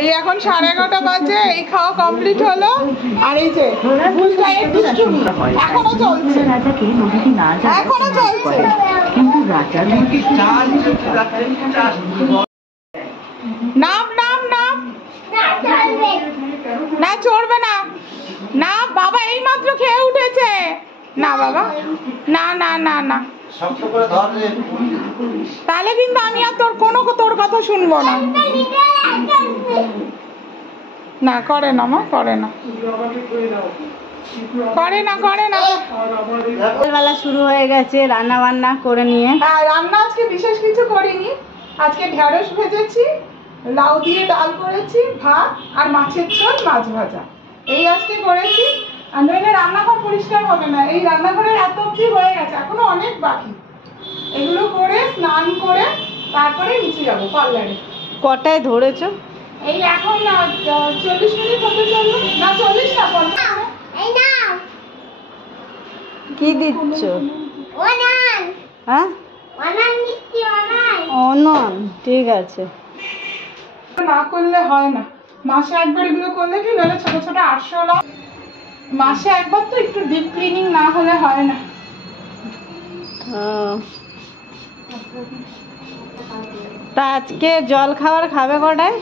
এই এখন 11:30 বাজে, এই খাওয়া কমপ্লিট হলো। আর এই যে এখনো চলছে, এখনো চলছে। নাম নাম নাম না, চড়বে না। না বাবা, এই মাত্র খেয়ে উঠেছে। না বাবা, না না না না, তাহলে কিন্তু আমি আর তোর কথা শুনবো না। না করে না মা, করে না, করে না, করে না। বেলা শুরু হয়ে গেছে রান্না বান্না করে নিয়ে। হ্যাঁ, রান্না আজকে বিশেষ কিছু করিনি। আজকে ঢেঁড়স ভেজেছি, লাউ দিয়ে ডাল করেছি, ভাত আর মাছের ঝোল, মাছ ভাজা, এই আজকে করেছি। আর নইলে রান্নাঘর পরিষ্কার হবে না। এই রান্নাঘরের এত অবধি হয়ে গেছে, এখনো অনেক বাকি। এগুলো করে স্নান করে তারপরে নিচে যাবো পার্লারে। কটায় ধরেছো? এই এখন 40 মিনিট হতে চললো না, 40 না 50। কি দিচ্ছ? হ্যাঁ, অনন। ঠিক আছে, না করলে হয় না। মাসে একবার এগুলো করলে কি, নাহলে ছোট ছোট 800 লাখ। মাসে একবার তো একটু ডিপ ক্লিনিং না হলে হয় না। তা আজকে জল খাবার খাবে কটায়?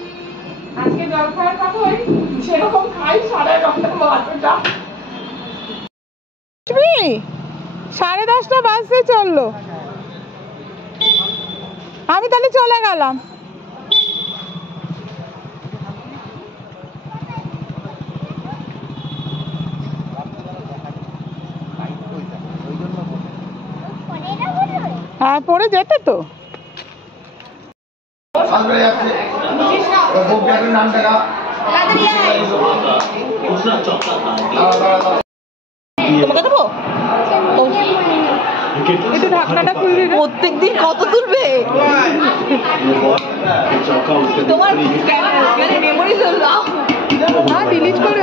আজকে জল খাওয়ার কথা ওই সেরকম খাই 9:30 12টা। 10:30 বাজতে চললো, আমি তাহলে চলে গেলাম। হ্যাঁ, পড়ে যেতে তো। একটু ঢাকনাটা খুলবি? প্রত্যেকদিন কত তুলবে তোমার মেমোরি? হ্যাঁ, ডিলিট করে